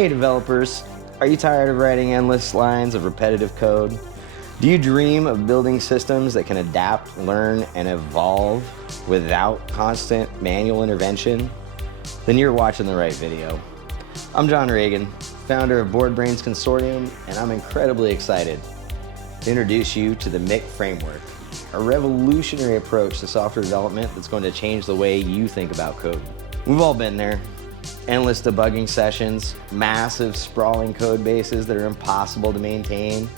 Hey developers, are you tired of writing endless lines of repetitive code? Do you dream of building systems that can adapt, learn, and evolve without constant manual intervention? Then you're watching the right video. I'm John Reagan, founder of Boredbrains Consortium, and I'm incredibly excited to introduce you to the MICT framework, a revolutionary approach to software development that's going to change the way you think about code. We've all been there. Endless debugging sessions, massive sprawling code bases that are impossible to maintain,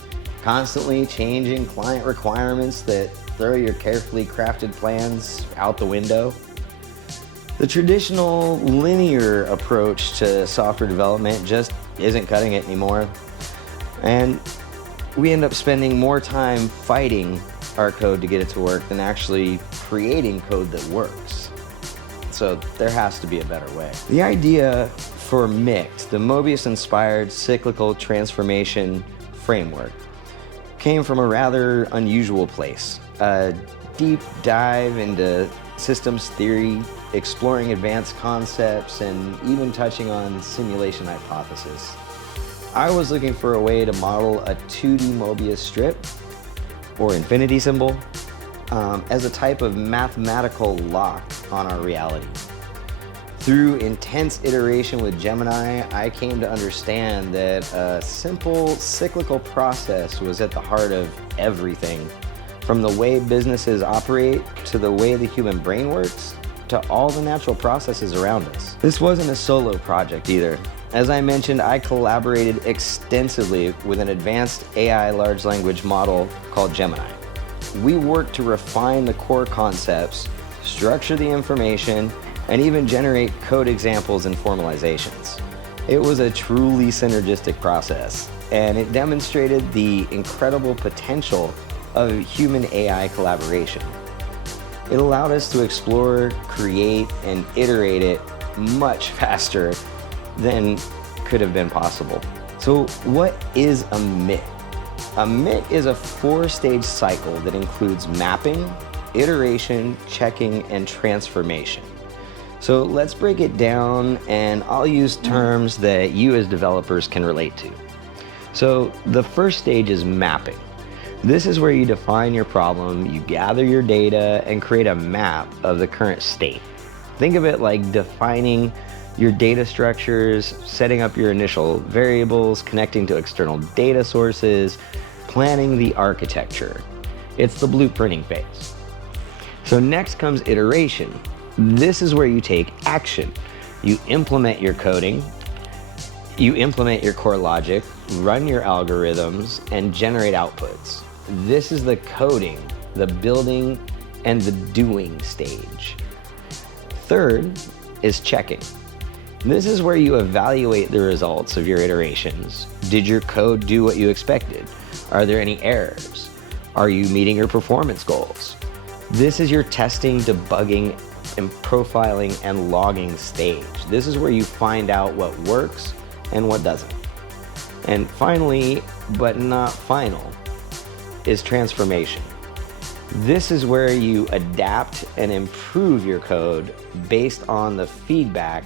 constantly changing client requirements that throw your carefully crafted plans out the window. The traditional linear approach to software development just isn't cutting it anymore. And we end up spending more time fighting our code to get it to work than actually creating code that works. So there has to be a better way. The idea for MICT, the Mobius Inspired Cyclical Transformation framework, came from a rather unusual place. A deep dive into systems theory, exploring advanced concepts, and even touching on simulation hypothesis. I was looking for a way to model a 2D Mobius strip, or infinity symbol, as a type of mathematical lock on our reality. Through intense iteration with Gemini, I came to understand that a simple cyclical process was at the heart of everything, from the way businesses operate, to the way the human brain works, to all the natural processes around us. This wasn't a solo project either. As I mentioned, I collaborated extensively with an advanced AI large language model called Gemini. We worked to refine the core concepts, structure the information, and even generate code examples and formalizations. It was a truly synergistic process, and it demonstrated the incredible potential of human-AI collaboration. It allowed us to explore, create, and iterate it much faster than could have been possible. So what is a MICT? A MICT is a 4-stage cycle that includes mapping, iteration, checking, and transformation. So let's break it down, and I'll use terms that you as developers can relate to. So the first stage is mapping. This is where you define your problem, you gather your data, and create a map of the current state. Think of it like defining your data structures, setting up your initial variables, connecting to external data sources, planning the architecture. It's the blueprinting phase. So next comes iteration. This is where you take action. You implement your coding, you implement your core logic, run your algorithms, and generate outputs. This is the coding, the building, and the doing stage. Third is checking. This is where you evaluate the results of your iterations. Did your code do what you expected? Are there any errors? Are you meeting your performance goals? This is your testing, debugging, and profiling and logging stage. This is where you find out what works and what doesn't. And finally, but not final, is transformation. This is where you adapt and improve your code based on the feedback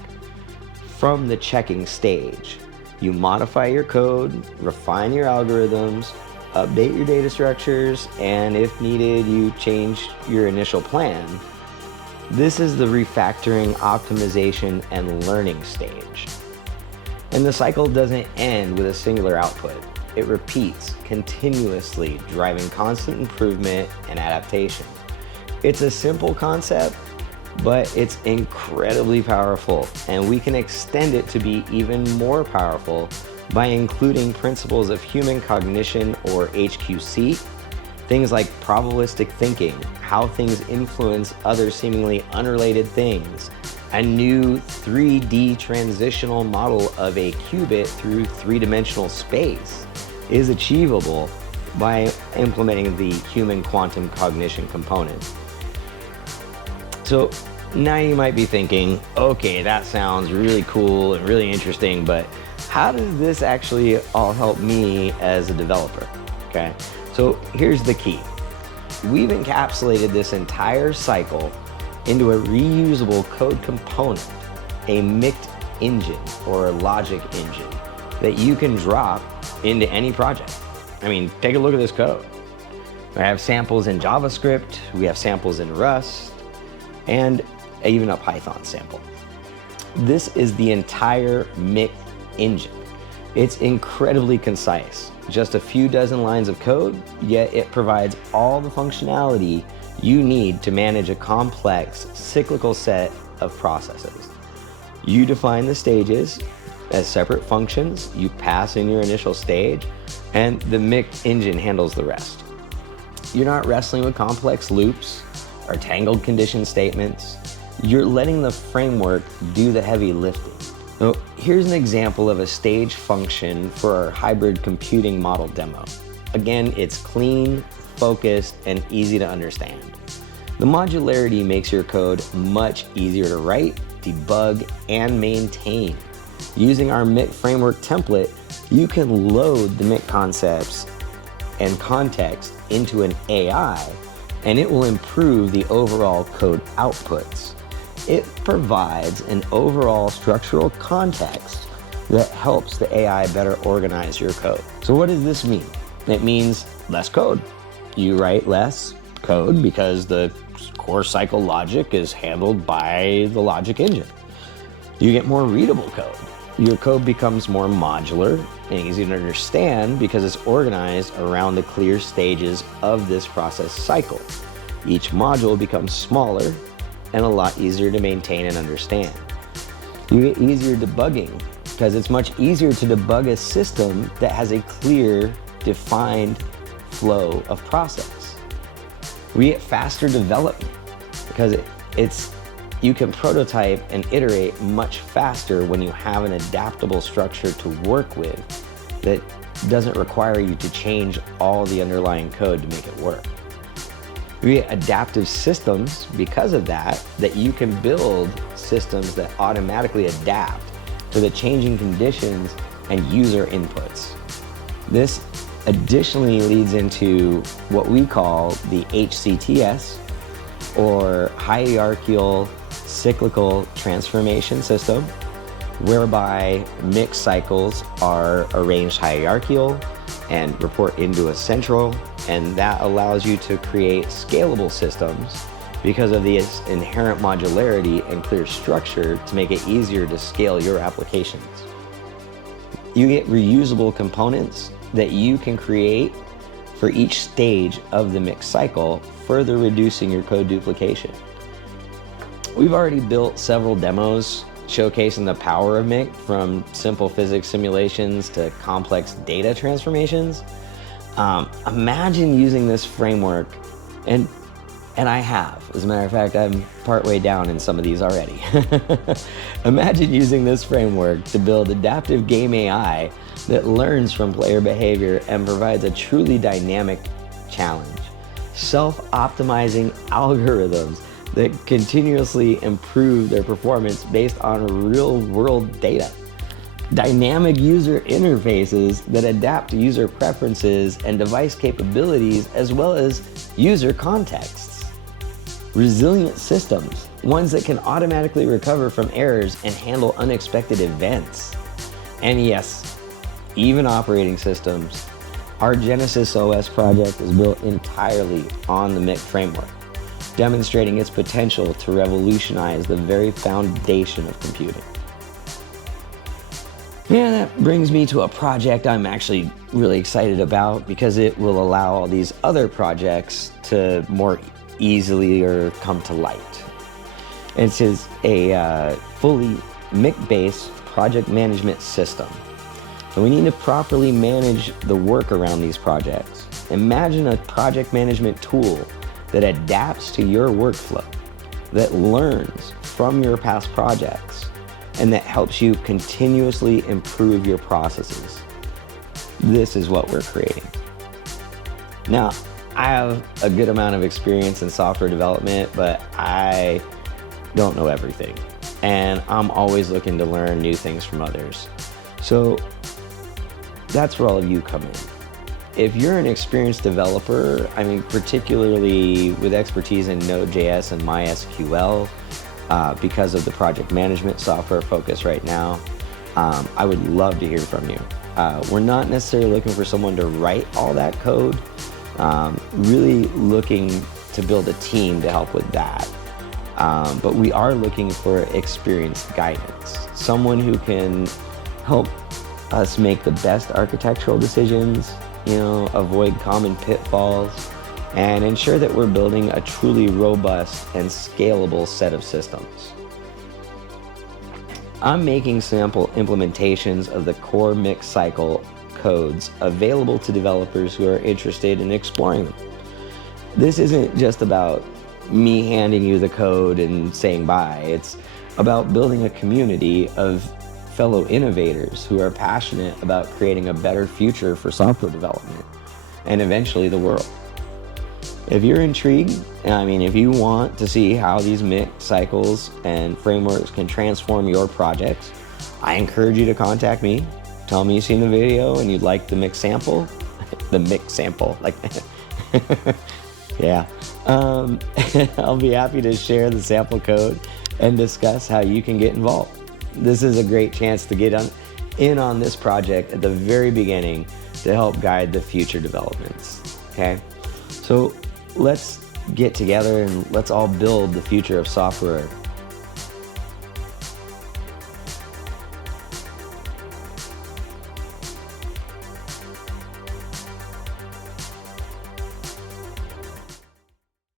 from the checking stage. You modify your code, refine your algorithms, update your data structures, and if needed, you change your initial plan. This is the refactoring, optimization, and learning stage. And the cycle doesn't end with a singular output. It repeats continuously, driving constant improvement and adaptation. It's a simple concept, but it's incredibly powerful, and we can extend it to be even more powerful by including principles of human cognition, or HQC, things like probabilistic thinking, how things influence other seemingly unrelated things. A new 3D transitional model of a qubit through 3-dimensional space is achievable by implementing the human quantum cognition component. So now you might be thinking, okay, that sounds really cool and really interesting, but how does this actually all help me as a developer? Okay, so here's the key. We've encapsulated this entire cycle into a reusable code component, a MICT engine or a logic engine. that you can drop into any project. I mean, take a look at this code. I have samples in JavaScript, we have samples in Rust, and even a Python sample. This is the entire MICT engine. It's incredibly concise, just a few dozen lines of code, yet it provides all the functionality you need to manage a complex cyclical set of processes. You define the stages as separate functions, you pass in your initial stage, and the MICT engine handles the rest. You're not wrestling with complex loops or tangled condition statements. You're letting the framework do the heavy lifting. So here's an example of a stage function for our hybrid computing model demo. Again, it's clean, focused, and easy to understand. The modularity makes your code much easier to write, debug, and maintain. Using our MICT framework template, you can load the MICT concepts and context into an AI, and it will improve the overall code outputs. It provides an overall structural context that helps the AI better organize your code. So what does this mean? It means less code. You write less code because the core cycle logic is handled by the logic engine. You get more readable code. Your code becomes more modular and easy to understand because it's organized around the clear stages of this process cycle. Each module becomes smaller and a lot easier to maintain and understand. You get easier debugging because it's much easier to debug a system that has a clear, defined flow of process. We get faster development because you can prototype and iterate much faster when you have an adaptable structure to work with that doesn't require you to change all the underlying code to make it work. We get adaptive systems because of that you can build systems that automatically adapt to the changing conditions and user inputs. This additionally leads into what we call the HCTS, or Hierarchical Cyclical Transformation System, whereby MICT cycles are arranged hierarchical and report into a central, and that allows you to create scalable systems because of the inherent modularity and clear structure to make it easier to scale your applications. You get reusable components that you can create for each stage of the MICT cycle, further reducing your code duplication. We've already built several demos showcasing the power of MICT, from simple physics simulations to complex data transformations. Imagine using this framework, and I have. As a matter of fact, I'm partway down in some of these already. Imagine using this framework to build adaptive game AI that learns from player behavior and provides a truly dynamic challenge. Self-optimizing algorithms that continuously improve their performance based on real-world data. Dynamic user interfaces that adapt to user preferences and device capabilities, as well as user contexts. Resilient systems, ones that can automatically recover from errors and handle unexpected events. And yes, even operating systems. Our Genesis OS project is built entirely on the MICT framework, demonstrating its potential to revolutionize the very foundation of computing. Yeah, that brings me to a project I'm actually really excited about because it will allow all these other projects to more easily come to light. It's a fully MICT-based project management system. And we need to properly manage the work around these projects. Imagine a project management tool that adapts to your workflow, that learns from your past projects, and that helps you continuously improve your processes. This is what we're creating. Now, I have a good amount of experience in software development, but I don't know everything. And I'm always looking to learn new things from others. So that's where all of you come in. If you're an experienced developer, particularly with expertise in Node.js and MySQL, because of the project management software focus right now, I would love to hear from you. We're not necessarily looking for someone to write all that code, really looking to build a team to help with that. But we are looking for experienced guidance, someone who can help us make the best architectural decisions, avoid common pitfalls, and ensure that we're building a truly robust and scalable set of systems. I'm making sample implementations of the core MICT cycle codes available to developers who are interested in exploring them. This isn't just about me handing you the code and saying bye. It's about building a community of fellow innovators who are passionate about creating a better future for software development and eventually the world. If you're intrigued, if you want to see how these MICT cycles and frameworks can transform your projects, I encourage you to contact me. Tell me you've seen the video and you'd like the MICT sample. The MICT sample, yeah. I'll be happy to share the sample code and discuss how you can get involved. This is a great chance to get in on this project at the very beginning to help guide the future developments, okay? So let's get together and let's all build the future of software